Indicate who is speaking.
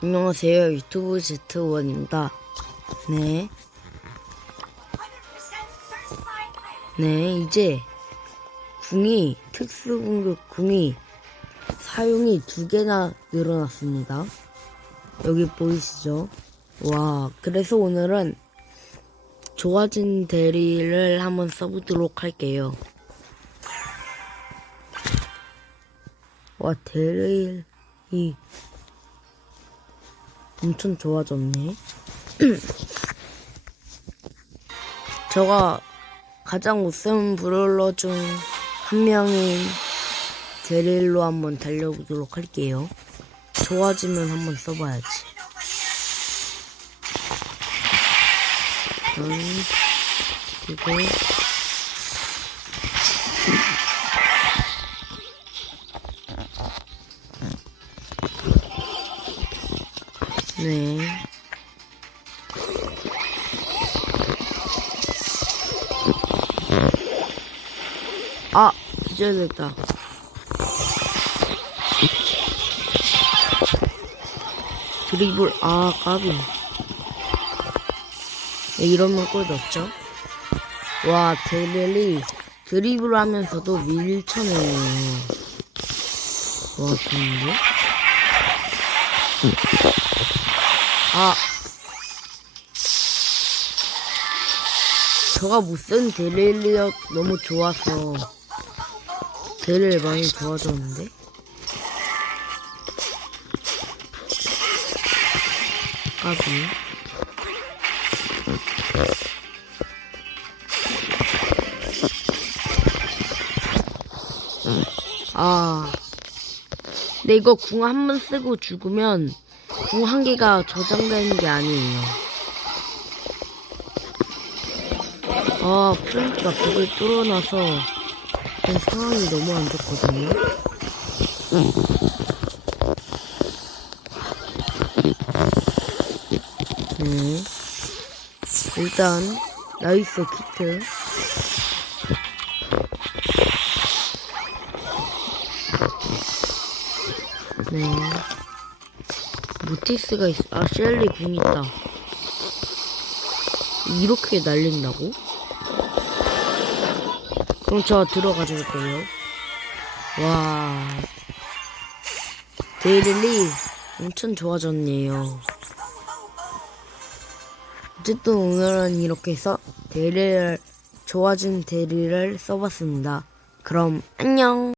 Speaker 1: 안녕하세요. 유튜브 제트원입니다. 네. 네, 이제 궁이, 특수공격 궁이 사용이 두 개나 늘어났습니다. 여기 보이시죠? 와, 그래서 오늘은 좋아진 대리를 한번 써보도록 할게요. 와, 대리 이 엄청 좋아졌네. 저가 가장 웃음 브롤러 중 한 명인 데릴로 한번 달려보도록 할게요. 좋아지면 한번 써봐야지. 음, 그리고 네. 아, 기절됐다. 드리블, 아, 까비. 네, 이러면 골 넣었죠? 와, 데렐이 드리블 하면서도 밀쳐내네요. 와, 좋은데? 아. 저가 못쓴 데렐리가 너무 좋아서 데렐 많이 좋아졌는데? 까비. 아. 근데 이거 궁 한 번 쓰고 죽으면 궁한 개가 저장되는 게 아니에요. 아, 프랭크가 벽을 뚫어놔서 상황이 너무 안 좋거든요. 네. 일단, 나이스 키트. 네. 무티스가 있, 아, 셸리 궁 있다. 이렇게 날린다고? 그럼 저 들어가 줄게요. 와. 데일리 엄청 좋아졌네요. 어쨌든 오늘은 이렇게 해서 데일리를, 좋아진 데일리를 써봤습니다. 그럼 안녕.